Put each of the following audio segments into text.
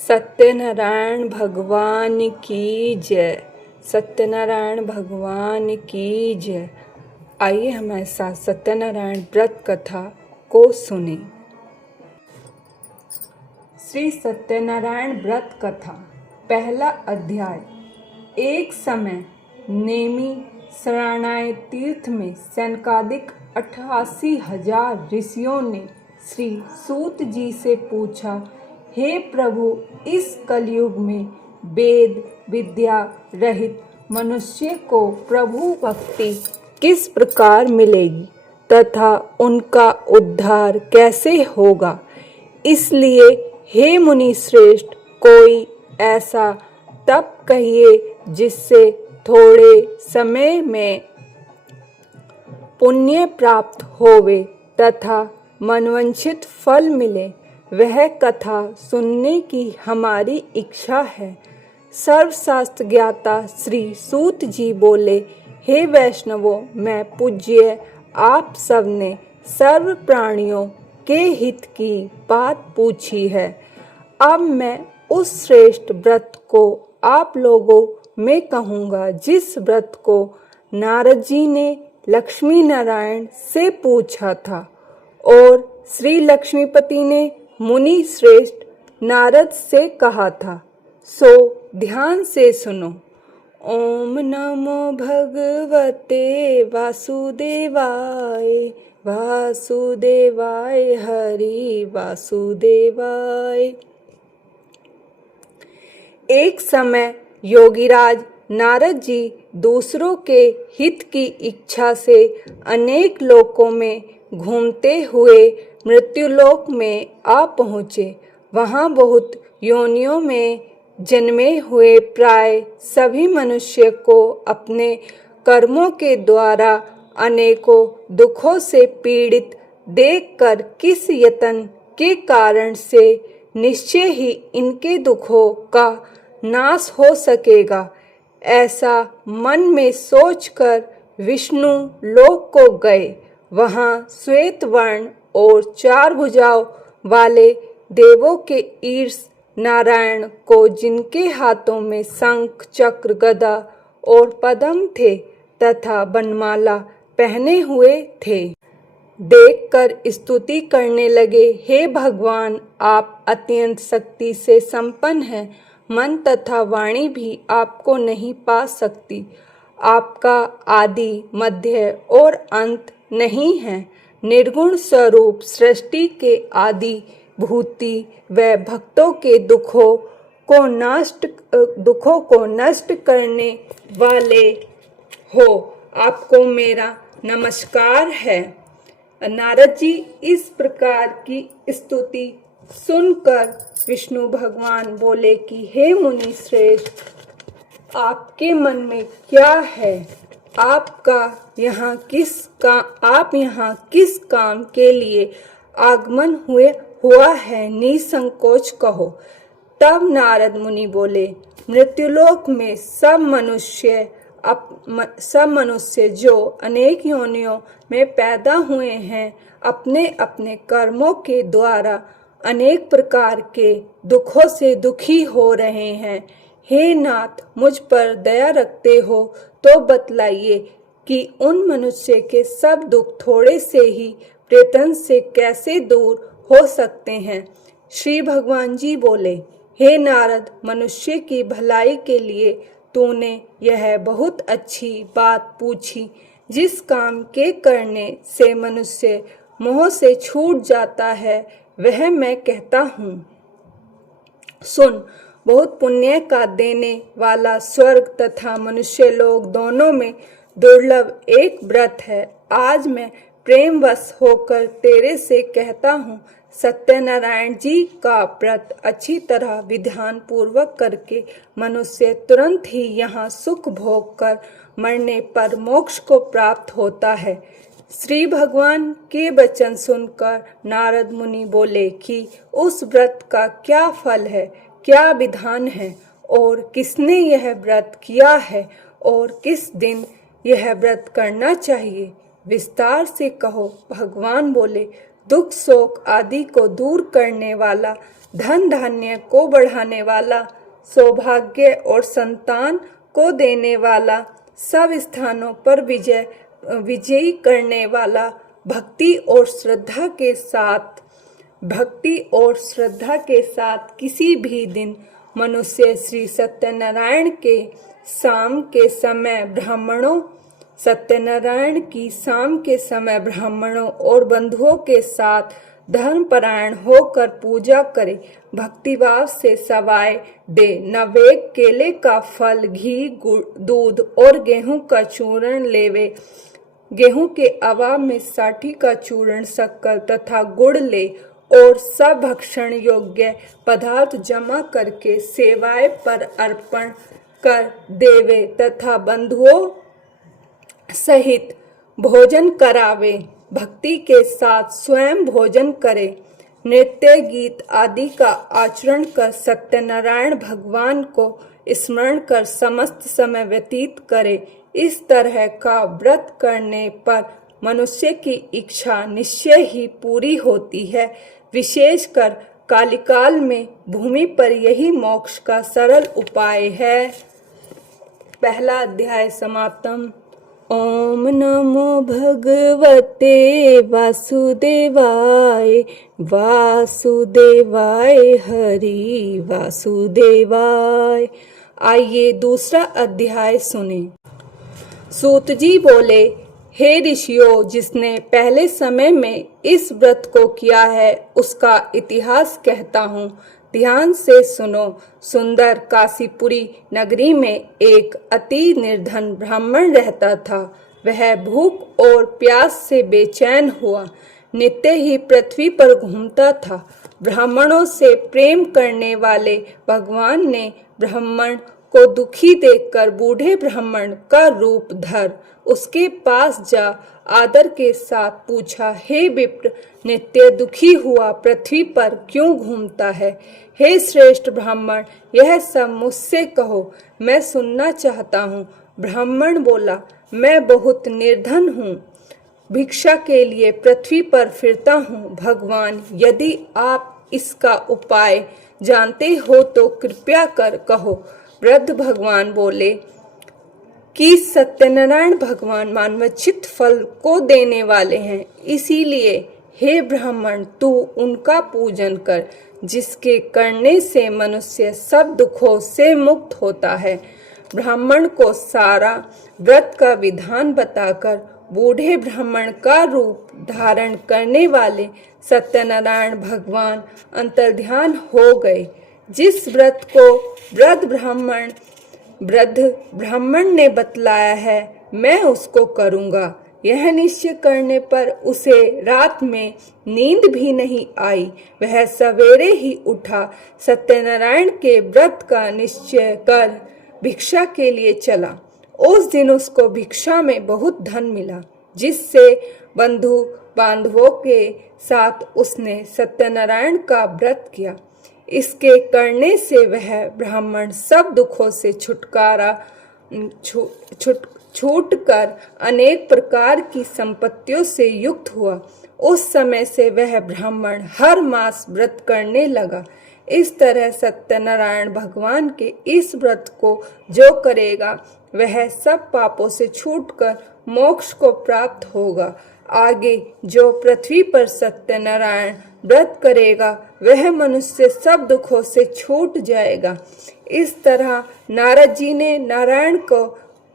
सत्यनारायण भगवान की जय। सत्यनारायण भगवान की जय। आइए हमारे साथ सत्यनारायण व्रत कथा को सुने। श्री सत्यनारायण व्रत कथा पहला अध्याय। एक समय नेमी शरणाई तीर्थ में सनकादिक 88,000 ऋषियों ने श्री सूत जी से पूछा, हे प्रभु, इस कलयुग में वेद विद्या रहित मनुष्य को प्रभु भक्ति किस प्रकार मिलेगी तथा उनका उद्धार कैसे होगा। इसलिए हे मुनि श्रेष्ठ, कोई ऐसा तप कहिए जिससे थोड़े समय में पुण्य प्राप्त होवे तथा मनवांछित फल मिले। वह कथा सुनने की हमारी इच्छा है। सर्वशास्त्र ज्ञाता श्री सूत जी बोले, हे वैष्णवों, मैं पूज्य आप सबने सर्व प्राणियों के हित की बात पूछी है। अब मैं उस श्रेष्ठ व्रत को आप लोगों में कहूँगा जिस व्रत को नारद जी ने लक्ष्मी नारायण से पूछा था और श्री लक्ष्मीपति ने मुनि श्रेष्ठ नारद से कहा था। सो ध्यान से सुनो। ओम नमो भगवते वासुदेवाय, वासुदेवाय हरि वासुदेवाय। एक समय योगीराज नारद जी दूसरों के हित की इच्छा से अनेक लोकों में घूमते हुए मृत्युलोक में आ पहुँचे। वहाँ बहुत योनियों में जन्मे हुए प्राय सभी मनुष्य को अपने कर्मों के द्वारा अनेकों दुखों से पीड़ित देखकर किस यत्न के कारण से निश्चय ही इनके दुखों का नाश हो सकेगा, ऐसा मन में सोचकर विष्णु लोक को गए। वहाँ श्वेत वर्ण और 4 भुजाओं वाले देवों के ईश नारायण को, जिनके हाथों में शंख चक्र गदा और पद्म थे तथा बनमाला पहने हुए थे, देखकर स्तुति करने लगे। हे भगवान, आप अत्यंत शक्ति से संपन्न हैं। मन तथा वाणी भी आपको नहीं पा सकती। आपका आदि मध्य और अंत नहीं है। निर्गुण स्वरूप सृष्टि के आदि भूति व भक्तों के दुखों को नष्ट करने वाले हो। आपको मेरा नमस्कार है। नारद जी इस प्रकार की स्तुति सुनकर विष्णु भगवान बोले कि हे मुनि श्रेष्ठ, आपके मन में क्या है? आप यहाँ किस काम के लिए आगमन हुआ है? निसंकोच कहो। तब नारद मुनि बोले, मृत्युलोक में सब मनुष्य जो अनेक योनियों में पैदा हुए हैं, अपने अपने कर्मों के द्वारा अनेक प्रकार के दुखों से दुखी हो रहे हैं। हे नाथ, मुझ पर दया रखते हो तो बतलाइए कि उन मनुष्य के सब दुख थोड़े से ही प्रयत्न से कैसे दूर हो सकते हैं। श्री भगवान जी बोले, हे नारद, मनुष्य की भलाई के लिए तूने यह बहुत अच्छी बात पूछी। जिस काम के करने से मनुष्य मोह से छूट जाता है, वह मैं कहता हूँ। सुन, बहुत पुण्य का देने वाला स्वर्ग तथा मनुष्य लोक दोनों में दुर्लभ एक व्रत है। आज मैं प्रेमवश होकर तेरे से कहता हूँ, सत्यनारायण जी का व्रत अच्छी तरह विधान पूर्वक करके मनुष्य तुरंत ही यहाँ सुख भोग कर मरने पर मोक्ष को प्राप्त होता है। श्री भगवान के वचन सुनकर नारद मुनि बोले कि उस व्रत का क्या फल है, क्या विधान है और किसने यह व्रत किया है और किस दिन यह व्रत करना चाहिए, विस्तार से कहो। भगवान बोले, दुख शोक आदि को दूर करने वाला धन धान्य को बढ़ाने वाला, सौभाग्य और संतान को देने वाला, सब स्थानों पर विजयी करने वाला, भक्ति और श्रद्धा के साथ किसी भी दिन मनुष्य श्री सत्यनारायण की शाम के समय ब्राह्मणों और बंधुओं के साथ धर्मपरायण होकर पूजा करे, भक्तिभाव से सवाय दे, नवेक केले का फल, घी, दूध और गेहूं का चूर्ण लेवे, गेहूं के अभाव में साठी का चूर्ण, शक्कर तथा गुड़ ले और सब भक्षण योग्य पदार्थ जमा करके सेवाएं पर अर्पण कर देवे तथा बंधुओं सहित भोजन करावे, भक्ति के साथ स्वयं भोजन करे, नृत्य गीत आदि का आचरण कर सत्यनारायण भगवान को स्मरण कर समस्त समय व्यतीत करे। इस तरह का व्रत करने पर मनुष्य की इच्छा निश्चय ही पूरी होती है। विशेषकर कालिकाल में भूमि पर यही मोक्ष का सरल उपाय है। पहला अध्याय समाप्तम। ओम नमो भगवते वासुदेवाय, वासुदेवाय हरि वासुदेवाय। आइए दूसरा अध्याय सुने। सूत जी बोले, हे ऋषियों, जिसने पहले समय में इस व्रत को किया है उसका इतिहास कहता हूँ, ध्यान से सुनो। सुंदर काशीपुरी नगरी में एक अति निर्धन ब्राह्मण रहता था। वह भूख और प्यास से बेचैन हुआ नित्य ही पृथ्वी पर घूमता था। ब्राह्मणों से प्रेम करने वाले भगवान ने ब्राह्मण को दुखी देखकर बूढ़े ब्राह्मण का रूप धर उसके पास जा आदर के साथ पूछा, हे विप्र, नित्य दुखी हुआ पृथ्वी पर क्यों घूमता है? हे श्रेष्ठ ब्राह्मण, यह सब मुझसे कहो, मैं सुनना चाहता हूँ। ब्राह्मण बोला, मैं बहुत निर्धन हूँ, भिक्षा के लिए पृथ्वी पर फिरता हूँ। भगवान, यदि आप इसका उपाय जानते हो तो कृपया कर कहो। वृद्ध भगवान बोले कि सत्यनारायण भगवान मानवचित फल को देने वाले हैं, इसीलिए हे ब्राह्मण, तू उनका पूजन कर, जिसके करने से मनुष्य सब दुखों से मुक्त होता है। ब्राह्मण को सारा व्रत का विधान बताकर बूढ़े ब्राह्मण का रूप धारण करने वाले सत्यनारायण भगवान अंतर्ध्यान हो गए। जिस व्रत को वृद्ध ब्राह्मण ने बतलाया है, मैं उसको करूंगा। यह निश्चय करने पर उसे रात में नींद भी नहीं आई। वह सवेरे ही उठा, सत्यनारायण के व्रत का निश्चय कर भिक्षा के लिए चला। उस दिन उसको भिक्षा में बहुत धन मिला, जिससे बंधु बांधवों के साथ उसने सत्यनारायण का व्रत किया। इसके करने से वह ब्राह्मण सब दुखों से छूट कर अनेक प्रकार की संपत्तियों से युक्त हुआ। उस समय से वह ब्राह्मण हर मास व्रत करने लगा। इस तरह सत्यनारायण भगवान के इस व्रत को जो करेगा वह सब पापों से छूटकर मोक्ष को प्राप्त होगा। आगे जो पृथ्वी पर सत्यनारायण व्रत करेगा वह मनुष्य सब दुखों से छूट जाएगा। इस तरह नारद जी ने नारायण को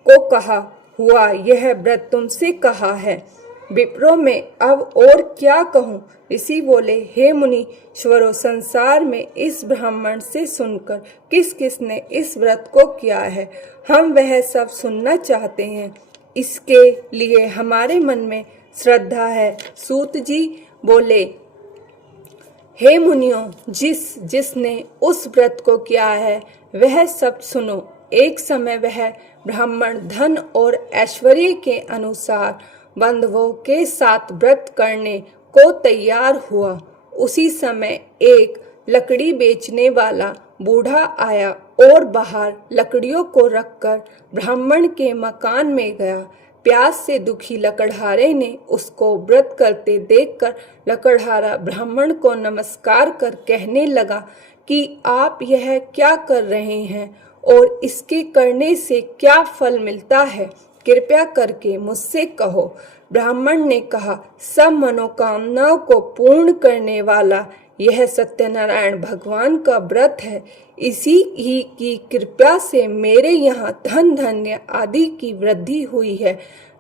कहा, हुआ यह व्रत तुमसे कहा है। विप्रों में अब और क्या कहूँ? ऋषि बोले, हे मुनीश्वरों, संसार में इस ब्राह्मण से सुनकर किस किस ने इस व्रत को किया है, हम वह सब सुनना चाहते हैं। इसके लिए हमारे मन में श्रद्धा है। सूत जी बोले, हे मुनियों, जिसने उस व्रत को किया है वह सब सुनो। एक समय वह ब्राह्मण धन और ऐश्वर्य के अनुसार बंधुओं के साथ व्रत करने को तैयार हुआ। उसी समय एक लकड़ी बेचने वाला बूढ़ा आया और बाहर लकड़ियों को रखकर ब्राह्मण के मकान में गया। प्यास से दुखी लकड़हारे ने उसको व्रत करते देखकर लकड़हारा ब्राह्मण को नमस्कार कर कहने लगा कि आप यह क्या कर रहे हैं और इसके करने से क्या फल मिलता है, कृपया करके मुझसे कहो। ब्राह्मण ने कहा, सब मनोकामनाओं को पूर्ण करने वाला यह सत्यनारायण भगवान का व्रत है। इसी ही की कृपा से मेरे यहाँ धन धान्य आदि की वृद्धि हुई है।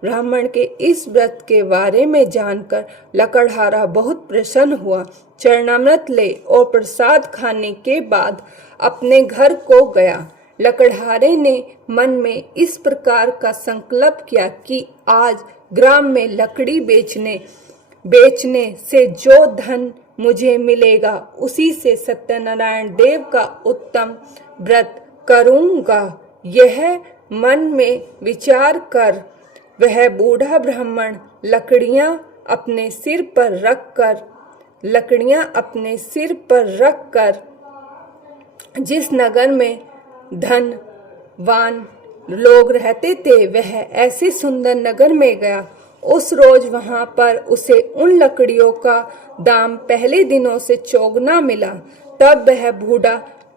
ब्राह्मण के इस व्रत के बारे में जानकर लकड़हारा बहुत प्रसन्न हुआ। चरणामृत ले और प्रसाद खाने के बाद अपने घर को गया। लकड़हारे ने मन में इस प्रकार का संकल्प किया कि आज ग्राम में लकड़ी बेचने से जो धन मुझे मिलेगा उसी से सत्यनारायण देव का उत्तम व्रत करूंगा। यह मन में विचार कर वह बूढ़ा ब्राह्मण लकड़ियां अपने सिर पर रखकर जिस नगर में धनवान लोग रहते थे वह ऐसे सुंदर नगर में गया। उस रोज वहां पर उसे उन लकड़ियों का दाम पहले दिनों से चौगुना मिला। तब वह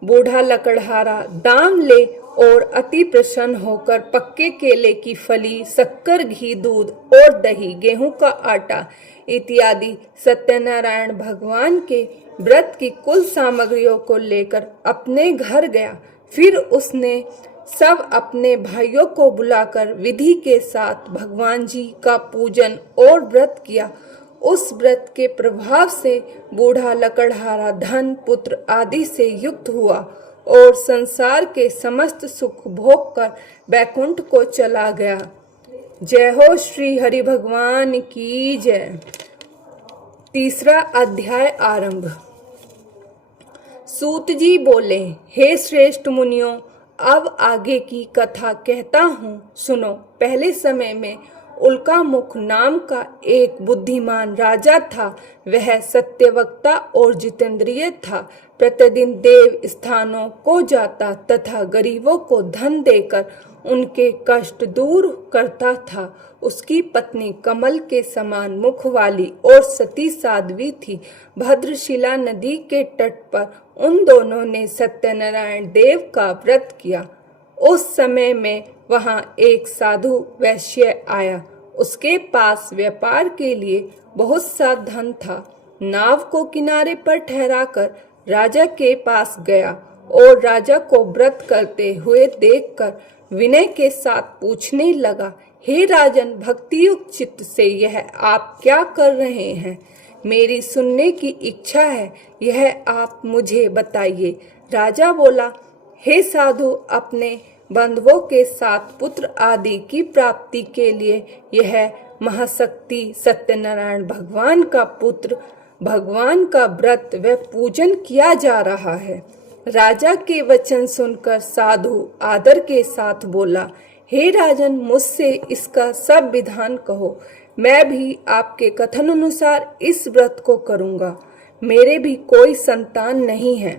बूढ़ा लकड़हारा दाम ले और अति प्रसन्न होकर पक्के केले की फली, शक्कर, घी, दूध और दही, गेहूं का आटा इत्यादि सत्यनारायण भगवान के व्रत की कुल सामग्रियों को लेकर अपने घर गया। फिर उसने सब अपने भाइयों को बुलाकर विधि के साथ भगवान जी का पूजन और व्रत किया। उस व्रत के प्रभाव से बूढ़ा लकड़हारा धन, पुत्र आदि से युक्त हुआ और संसार के समस्त सुख भोग कर बैकुंठ को चला गया। जय हो श्री हरि भगवान की जय। तीसरा अध्याय आरंभ। सूत जी बोले, हे श्रेष्ठ मुनियों, अब आगे की कथा कहता हूँ, सुनो। पहले समय में उल्कामुख नाम का एक बुद्धिमान राजा था। वह सत्यवक्ता और जितेंद्रिय था। प्रतिदिन देव स्थानों को जाता तथा गरीबों को धन देकर उनके कष्ट दूर करता था। उसकी पत्नी कमल के समान मुख वाली और सती साध्वी थी। भद्रशिला नदी के तट पर उन दोनों ने सत्यनारायण देव का व्रत किया। उस समय में वहां एक साधु वैश्य आया। उसके पास व्यापार के लिए बहुत सा धन था। नाव को किनारे पर ठहराकर राजा के पास गया और राजा को व्रत करते हुए देखकर विनय के साथ पूछने लगा, हे राजन, भक्तियुक्त चित्त से यह आप क्या कर रहे हैं? मेरी सुनने की इच्छा है, यह आप मुझे बताइए। राजा बोला, हे साधु, अपने बंधुओं के साथ पुत्र आदि की प्राप्ति के लिए यह महाशक्ति सत्यनारायण भगवान का पुत्र भगवान का व्रत व पूजन किया जा रहा है। राजा के वचन सुनकर साधु आदर के साथ बोला, हे राजन, मुझसे इसका सब विधान कहो। मैं भी आपके कथन अनुसार इस व्रत को करूंगा। मेरे भी कोई संतान नहीं है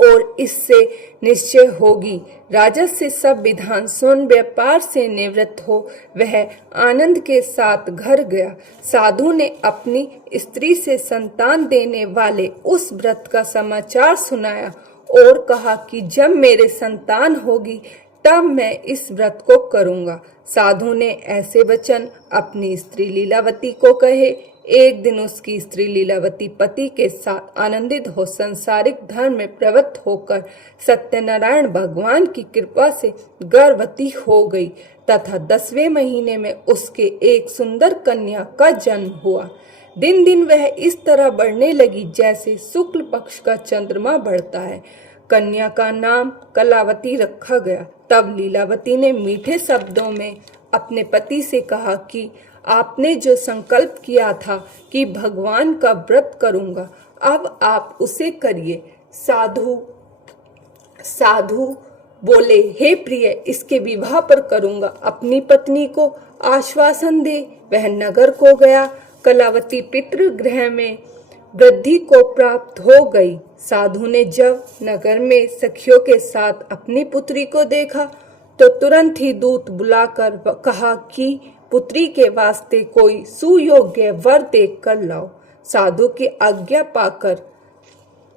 और इससे निश्चय होगी। राजा से सब विधान सुन व्यापार से निवृत्त हो वह आनंद के साथ घर गया। साधु ने अपनी स्त्री से संतान देने वाले उस व्रत का समाचार सुनाया और कहा कि जब मेरे संतान होगी तब मैं इस व्रत को करूंगा। साधु ने ऐसे वचन अपनी स्त्री लीलावती को कहे। एक दिन उसकी स्त्री लीलावती पति के साथ आनंदित हो संसारिक धर्म में प्रवृत्त होकर सत्यनारायण भगवान की कृपा से गर्भवती हो गई तथा 10वें महीने में उसके एक सुंदर कन्या का जन्म हुआ। दिन दिन वह इस तरह बढ़ने लगी जैसे शुक्ल पक्ष का चंद्रमा बढ़ता है। कन्या का नाम कलावती रखा गया। तब लीलावती ने मीठे शब्दों में अपने पति से कहा कि आपने जो संकल्प किया था कि भगवान का व्रत करूंगा, अब आप उसे करिए। साधु बोले, हे प्रिय, इसके विवाह पर करूंगा। अपनी पत्नी को आश्वासन दे। वह नगर को गया। कलावती पितृगृह में वृद्धि को प्राप्त हो गई। साधु ने जब नगर में सखियों के साथ अपनी पुत्री को देखा तो तुरंत ही दूत बुलाकर कहा कि पुत्री के वास्ते कोई सुयोग्य वर देख कर लाओ। साधु की आज्ञा पाकर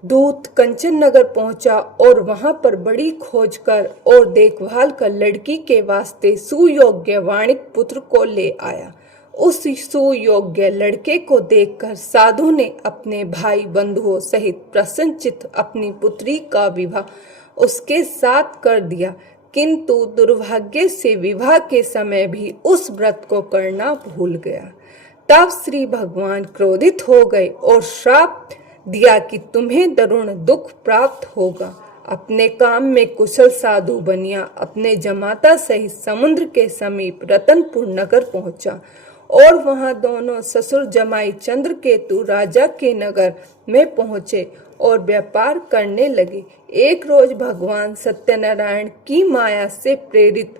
दूत कंचन नगर पहुंचा और वहां पर बड़ी खोज कर और देखभाल कर लड़की के वास्ते सुयोग्य वाणिक पुत्र को ले आया। उस सुयोग्य लड़के को देखकर साधु ने अपने भाई बंधुओं सहित प्रसन्नचित्त अपनी पुत्री का विवाह उसके साथ कर दिया, किंतु दुर्भाग्य से विवाह के समय भी उस व्रत को करना भूल गया। तब श्री भगवान क्रोधित हो गए और श्राप दिया कि तुम्हें दारुण दुख प्राप्त होगा। अपने काम में कुशल साधु बनिया अपने जमाता सहित समुद्र के समीप रतनपुर नगर पहुंचा और वहां दोनों ससुर जमाई चंद्रकेतु राजा के नगर में पहुंचे और व्यापार करने लगे। एक रोज भगवान सत्यनारायण की माया से प्रेरित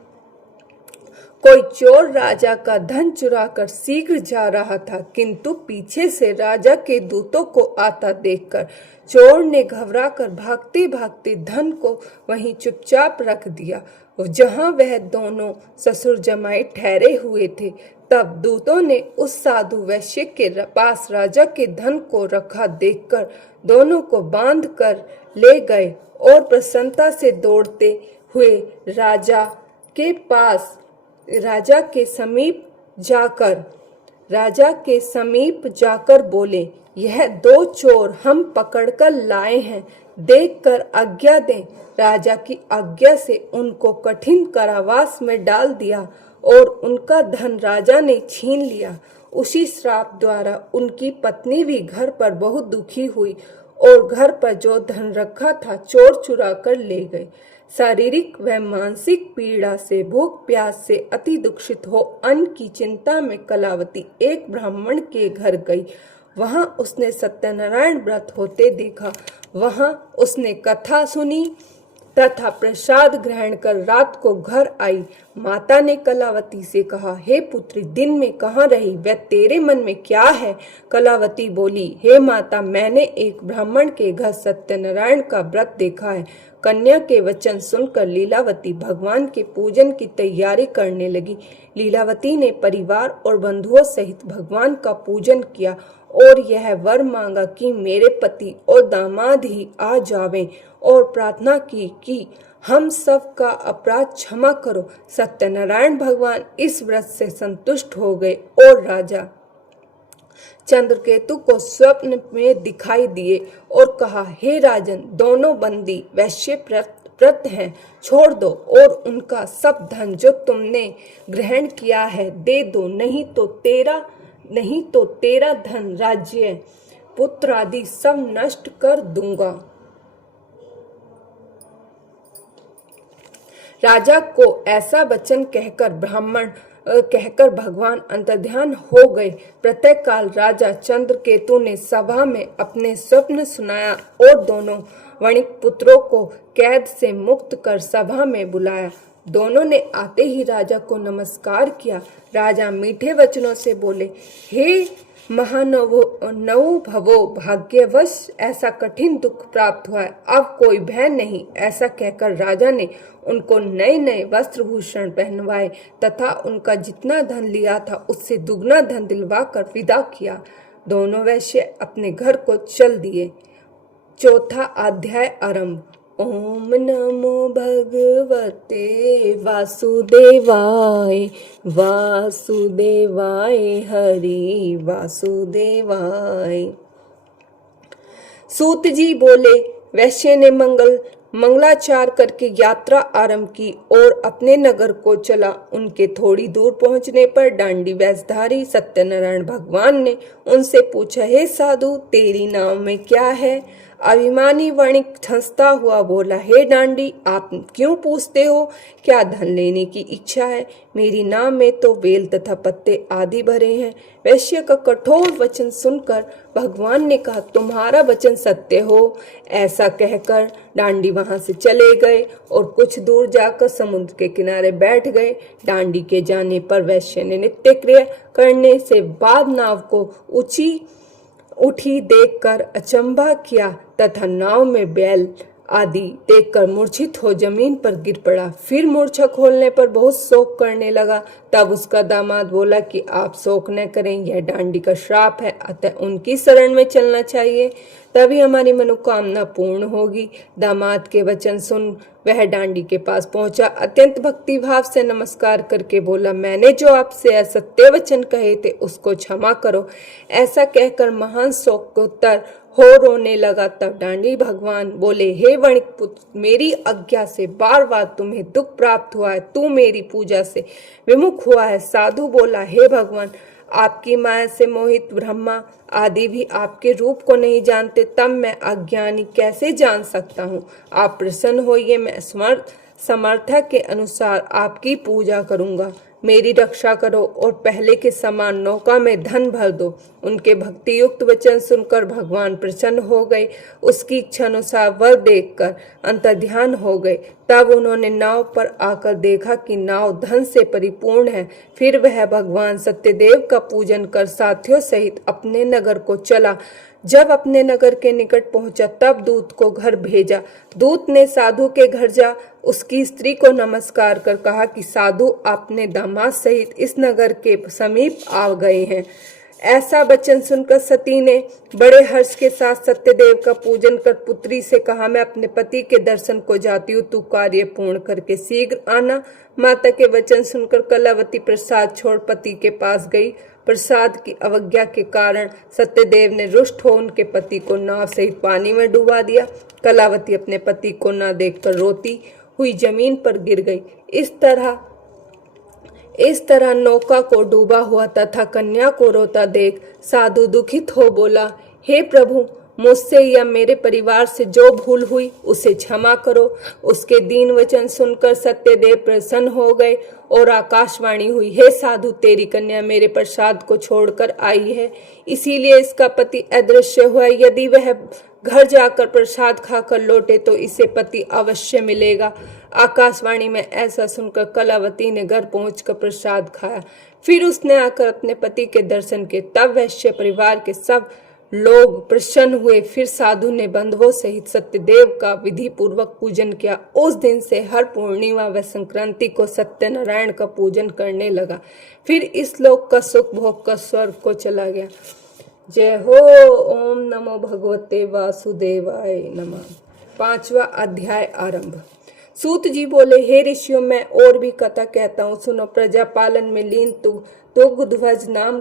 कोई चोर राजा का धन चुराकर शीघ्र जा रहा था, किंतु पीछे से राजा के दूतों को आता देखकर चोर ने घबराकर भागते भागते धन को वहीं चुपचाप रख दिया जहां वह दोनों ससुर जमाई ठहरे हुए थे। तब दूतों ने उस साधु वैश्य के पास राजा के धन को रखा देखकर दोनों को बांध कर ले गए और प्रसन्नता से दौड़ते हुए राजा के समीप जाकर बोले, यह दो चोर हम पकड़कर लाए हैं, देखकर आज्ञा दें। राजा की आज्ञा से उनको कठिन कारावास में डाल दिया और उनका धन राजा ने छीन लिया। उसी श्राप द्वारा उनकी पत्नी भी घर पर बहुत दुखी हुई और घर पर जो धन रखा था चोर चुरा कर ले गए। शारीरिक व मानसिक पीड़ा से भूख प्यास से अति दुखित हो अन्न की चिंता में कलावती एक ब्राह्मण के घर गई। वहां उसने सत्यनारायण व्रत होते देखा। वहां उसने कथा सुनी तथा प्रसाद ग्रहण कर रात को घर आई। माता ने कलावती से कहा, हे पुत्री, दिन में कहाँ रही, वह तेरे मन में क्या है? कलावती बोली, हे माता, मैंने एक ब्राह्मण के घर सत्यनारायण का व्रत देखा है। कन्या के वचन सुनकर लीलावती भगवान के पूजन की तैयारी करने लगी। लीलावती ने परिवार और बंधुओं सहित भगवान का पूजन किया और यह वर मांगा कि मेरे पति और दामाद ही आ जावें और प्रार्थना की कि हम सब का अपराध क्षमा करो। सत्यनारायण भगवान इस व्रत से संतुष्ट हो गए और राजा चंद्रकेतु को स्वप्न में दिखाई दिए और कहा, हे राजन, दोनों बंदी वैश्य प्रत हैं, छोड़ दो और उनका सब धन जो तुमने ग्रहण किया है दे दो, नहीं तो तेरा धन, राज्य, पुत्र आदि सब नष्ट कर दूंगा। राजा को ऐसा वचन कहकर भगवान अंतर्ध्यान हो गए। प्रत्यह काल राजा चंद्रकेतु ने सभा में अपने स्वप्न सुनाया और दोनों वणिक पुत्रों को कैद से मुक्त कर सभा में बुलाया। दोनों ने आते ही राजा को नमस्कार किया। राजा मीठे वचनों से बोले, हे महानुभावो, भाग्यवश ऐसा कठिन दुख प्राप्त हुआ है, अब कोई भय नहीं। ऐसा कहकर राजा ने उनको नए नए वस्त्र भूषण पहनवाए तथा उनका जितना धन लिया था उससे दुगना धन दिलवाकर विदा किया। दोनों वैश्य अपने घर को चल दिए। चौथा अध्याय आरंभ। ओम नमो भगवते वासुदेवाय, वासुदेवाय हरि वासुदेवाय। सूत जी बोले, वैश्य ने मंगलाचार करके यात्रा आरंभ की और अपने नगर को चला। उनके थोड़ी दूर पहुंचने पर डांडी वेशधारी सत्यनारायण भगवान ने उनसे पूछा, हे साधु, तेरी नाम में क्या है? अभिमानी वणिक हंसता हुआ बोला, हे डांडी, आप क्यों पूछते हो? क्या धन लेने की इच्छा है? मेरी नाम में तो बेल तथा पत्ते आदि भरे हैं। वैश्य का कठोर वचन सुनकर भगवान ने कहा, तुम्हारा वचन सत्य हो। ऐसा कहकर डांडी वहां से चले गए और कुछ दूर जाकर समुद्र के किनारे बैठ गए। डांडी के जाने पर वैश्य ने नित्य क्रिया करने से बाद नाव को उठी देखकर अचंभा किया तथा नाव में बैल आदि देखकर मूर्छित हो जमीन पर गिर पड़ा। फिर मूर्छा खोलने पर बहुत शोक करने लगा। तब उसका दामाद बोला कि आप शोक न करें, यह डांडी का श्राप है, अतः उनकी शरण में चलना चाहिए, तभी हमारी मनोकामना पूर्ण होगी। दामाद के वचन सुन वह डांडी के पास पहुंचा, अत्यंत भक्ति भाव से नमस्कार करके बोला, मैंने जो आपसे असत्य वचन कहे थे उसको क्षमा करो। ऐसा कहकर महान शोकोत्तर हो रोने लगा। तब डांडी भगवान बोले, हे वणिक पुत्र, मेरी आज्ञा से बार बार तुम्हें दुख प्राप्त हुआ है, तू मेरी पूजा से विमुख हुआ है। साधु बोला, हे भगवान, आपकी माया से मोहित ब्रह्मा आदि भी आपके रूप को नहीं जानते, तब मैं अज्ञानी कैसे जान सकता हूँ। आप प्रसन्न होइए, मैं समर्था के अनुसार आपकी पूजा करूँगा। मेरी रक्षा करो और पहले के समान नौका में धन भर दो। उनके भक्ति युक्त वचन सुनकर भगवान प्रसन्न हो गए। उसकी इच्छा अनुसार वर देखकर अंतर्ध्यान हो गए। तब उन्होंने नाव पर आकर देखा कि नाव धन से परिपूर्ण है। फिर वह भगवान सत्यदेव का पूजन कर साथियों सहित अपने नगर को चला। जब अपने नगर के निकट पहुंचा तब दूत को घर भेजा। दूत ने साधु के घर जा उसकी स्त्री को नमस्कार कर कहा कि साधु अपने दामाद सहित इस नगर के समीप आ गए हैं। ऐसा वचन सुनकर सती ने बड़े हर्ष के साथ सत्यदेव का पूजन कर पुत्री से कहा, मैं अपने पति के दर्शन को जाती हूँ, तू कार्य पूर्ण करके शीघ्र आना। माता के वचन सुनकर कलावती प्रसाद छोड़ पति के पास गई। प्रसाद की अवज्ञा के कारण सत्यदेव ने रुष्ट हो उनके पति को नाव सहित पानी में डुबा दिया। कलावती अपने पति को न देखकर रोती हुई जमीन पर गिर गई। इस तरह नौका को डूबा हुआ तथा कन्या को रोता देख साधु दुखित हो बोला, हे प्रभु, मुझसे या मेरे परिवार से जो भूल हुई उसे क्षमा करो। उसके दीन वचन सुनकर सत्यदेव प्रसन्न हो गए और आकाशवाणी हुई, हे साधु, तेरी कन्या मेरे प्रसाद को छोड़कर आई है, इसीलिए इसका पति अदृश्य हुआ। यदि वह घर जाकर प्रसाद खाकर लौटे तो इसे पति अवश्य मिलेगा। आकाशवाणी में ऐसा सुनकर कलावती ने घर पहुंचकर प्रसाद खाया। फिर उसने आकर अपने पति के दर्शन किए। तब वैश्य परिवार के सब लोग प्रसन्न हुए। फिर साधु ने बंधुओं सहित सत्यदेव का विधि पूर्वक पूजन किया। उस दिन से हर पूर्णिमा व संक्रांति को सत्यनारायण का पूजन करने लगा। फिर इस लोक का सुख भोग कर स्वर्ग को चला गया। जय हो। ओम नमो भगवते वासुदेवाय नमः। 5वां अध्याय आरंभ। सूत जी बोले, हे ऋषियों, मैं और भी कथा कहता हूँ, सुनो। प्रजा पालन में लीन तुगध्वज नाम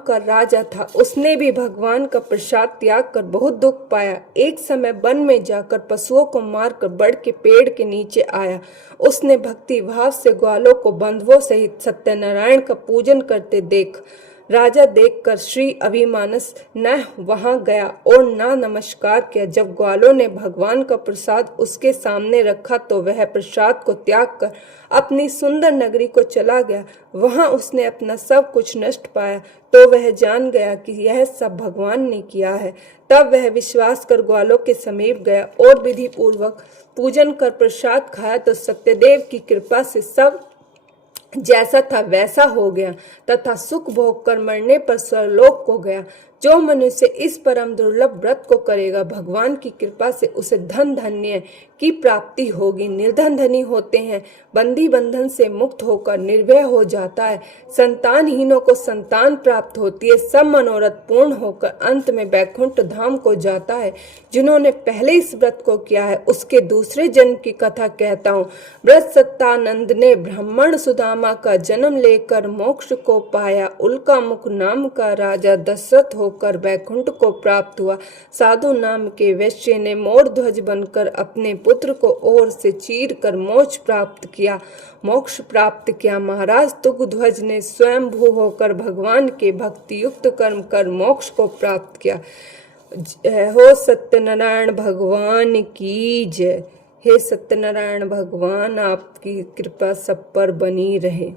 का राजा था। उसने भी भगवान का प्रसाद त्याग कर बहुत दुख पाया। एक समय वन में जाकर पशुओं को मारकर बड़ के पेड़ के नीचे आया। उसने भक्ति भाव से ग्वालों को बंधुओं सहित सत्यनारायण का पूजन करते राजा देखकर श्री अभिमानस न वहां गया और न नमस्कार किया। जब ग्वालों ने भगवान का प्रसाद उसके सामने रखा तो वह प्रसाद को त्याग कर अपनी सुंदर नगरी को चला गया। वहां उसने अपना सब कुछ नष्ट पाया तो वह जान गया कि यह सब भगवान ने किया है। तब वह विश्वास कर ग्वालों के समीप गया और विधि पूर्वक पूजन कर प्रसाद खाया तो सत्यदेव की कृपा से सब जैसा था वैसा हो गया तथा सुख भोग कर मरने पर स्वर्लोक को गया। जो मनुष्य इस परम दुर्लभ व्रत को करेगा, भगवान की कृपा से उसे धन धान्य की प्राप्ति होगी। निर्धन धनी होते हैं, बंदी बंधन से मुक्त होकर निर्भय हो जाता है, संतानहीनों को संतान प्राप्त होती है, सब मनोरथ पूर्ण होकर अंत में बैकुंठ धाम को जाता है। जिन्होंने पहले इस व्रत को किया है उसके दूसरे जन्म की कथा कहता हूँ। व्रत सत्तानंद ने ब्राह्मण सुदामा का जन्म लेकर मोक्ष को पाया। उल्का मुख नाम का राजा दशरथ होकर बैकुंठ को प्राप्त हुआ। साधु नाम के वैश्य ने मोर ध्वज बनकर अपने पुत्र को ओर से चीर कर मोक्ष प्राप्त किया। महाराज तुगध्वज ने स्वयं भू होकर भगवान के भक्ति युक्त कर्म कर मोक्ष को प्राप्त किया। हो सत्यनारायण भगवान की जय। हे सत्यनारायण भगवान, आपकी कृपा सब पर बनी रहे।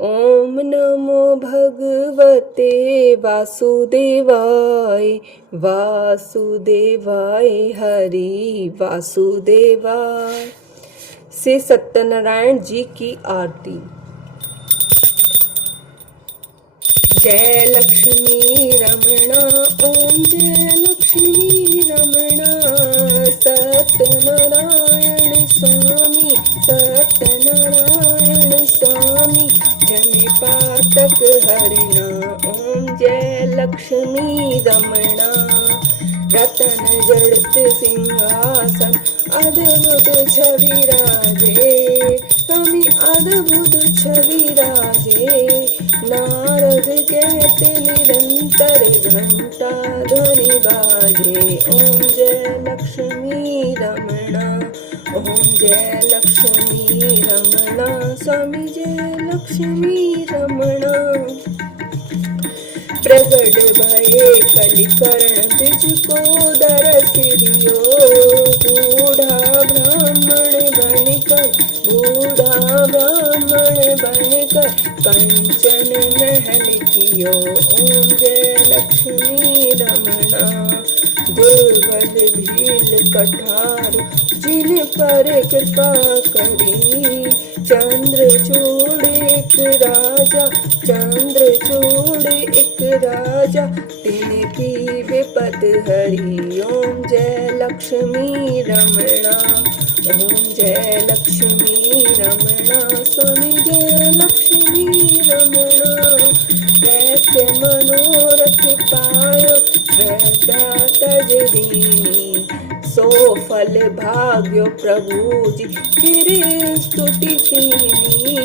ओम नमो भगवते वासुदेवाय वासुदेवाय हरि वासुदेवाय। से सत्यनारायण जी की आरती। जय लक्ष्मी रमणा ओम जय लक्ष्मी रमणा। सत्यनारायण स्वामी सत्यनारायण स्वामी जन पातक हरना ओम जय लक्ष्मी रमणा। रतन जड़त सिंहासन अद्भुत छवि राजे स्वामी अद्भुत छवि राजे। नारद कहते निरंतर घंटा ध्वनि बाजे ओम जय लक्ष्मी रमणा ओम जय लक्ष्मी रमणा स्वामी जय लक्ष्मी रमणा। प्रगट भये कलिकर्ण तुझको दरस दियो बूढ़ा ब्राह्मण बनकर कंचन महल कियो ओम जय लक्ष्मी रमणा। दुर्बल भील कठार जिन पर कृपा करी चंद्रचूड़ एक राजा चंद्रचूड़ एक राजा तिनकी विपद हरि ओम जय लक्ष्मी रमणा ओम जय लक्ष्मी रमणा स्वामी जय लक्ष्मी रमणा। कैसे मनोरथ पायो श्रद्धा तज दीनी सो फल भाग्यो प्रभु जी फिर स्तुति कीनी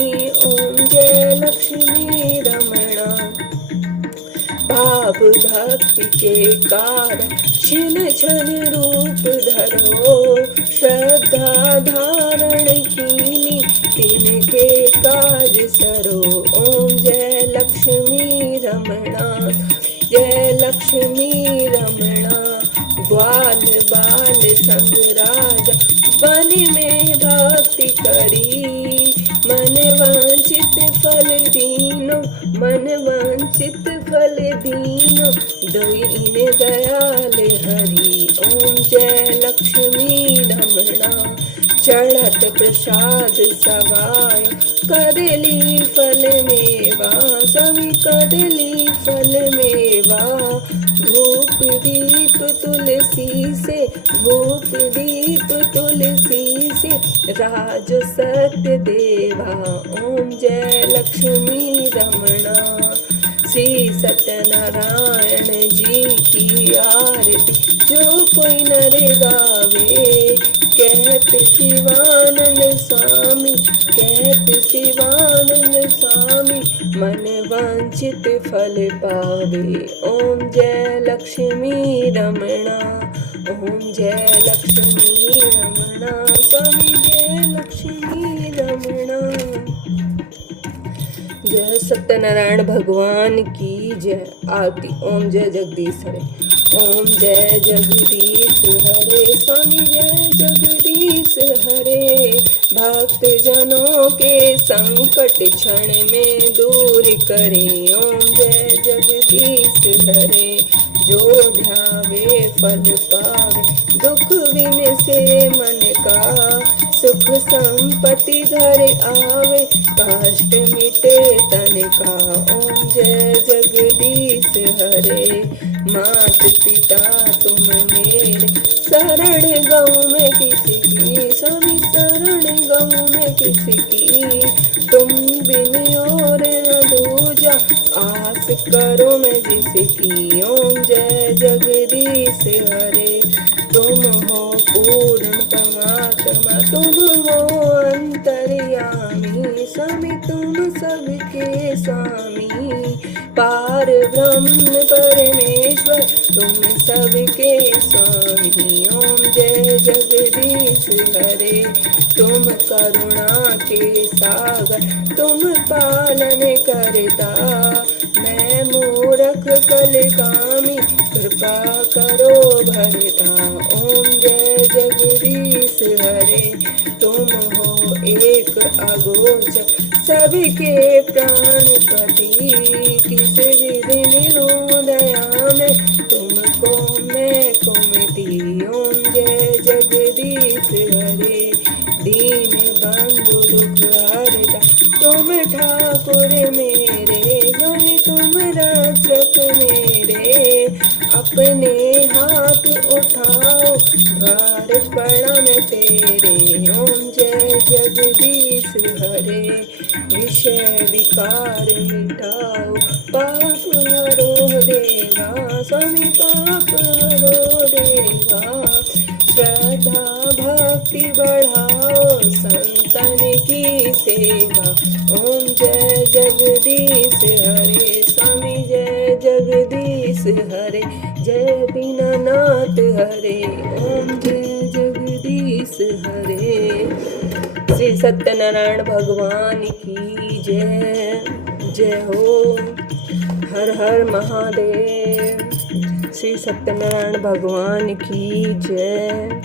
ओम जय लक्ष्मी रमणा। भाव भक्ति के कारण छिन छन रूप धरो श्रद्धा धारण कीनी तिनके काज सरो ओम जय लक्ष्मी रमणा जय लक्ष्मी रमणा। ग्वाल बाल संग राजा वन में भक्ति करी मन वांछित फल दीनो मन वांछित फल दीनो दीन दयाल हरि ओम जय लक्ष्मी रमणा। चढ़त प्रसाद सवाय कदली फल मेवा सभी कदली फल मेवा। धूप दीप तुलसी से धूप दीप तुलसी से राज सत्य देवा ओम जय लक्ष्मी रमणा। श्री सत्यनारायण जी की आरती जो कोई नर गावे कहत शिवानंद स्वामी कहत शिवानंद स्वामी मन वांछित फल पावे ओम जय लक्ष्मी रमणा ओम जय लक्ष्मी रमणा स्वामी जय लक्ष्मी रमणा। जय सत्यनारायण भगवान की जय। आरती ओम जय जगदीश हरे ओम जय जगदीश हरे स्वामी जय जगदीश हरे। भक्त जनों के संकट क्षण में दूर करे ओम जय जगदीश हरे। जो ध्यावे फल पावे दुख विन से मन का सुख संपत्ति घर आवे कष्ट मिटे तन का ओम जय जगदीश हरे। मात पिता तुम मेरे शरण गऊ में किसकी स्वामी शरण गऊ में किसकी तुम बिन और न दूजा आस करो मैं जिसकी ओम जय जगदीश हरे। तुम हो पूर्ण परमात्मा तुम हो अंतर्यामी स्वामी तुम सबके स्वामी पार ब्रह्म परमेश्वर तुम सबके स्वामी ओम जय जगदीश हरे। तुम करुणा के सागर तुम पालन करता मैं मूर्ख कलकामी कृपा करो भरता ओम जय जगदीश हरे। तुम हो एक अगोचर सबके प्राणपति किस विधि मिलूं दया में तुमको मैं कुमति ओम जय जगदीश हरे। दीन बंधु दुख हरता तुम ठाकुर मेरे तुम अपने हाथ उठाओ द्वार प्रणाम तेरे। ओम जय जगदीश हरे, विषय विकार मिटाओ पाप हरो देवा। स्वामी पाप हरो देवा। श्रद्धा भक्ति बढ़ाओ संतन की सेवा। ओम जय जगदीश हरे, स्वामी जय जगदीश हरे, जय दीनानाथ हरे। ओम जय जगदीश हरे। श्री सत्यनारायण भगवान की जय। जय हो। हर हर महादेव। श्री सत्यनारायण भगवान की जय।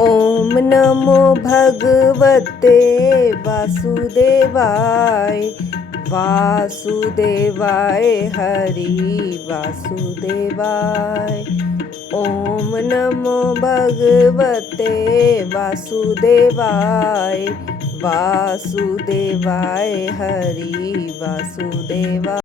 ओम नमो भगवते वासुदेवाय। वासुदेवाय हरि वासुदेवाय। ओम नमो भगवते वासुदेवाय। वासुदेवाय हरि वासुदेवाय।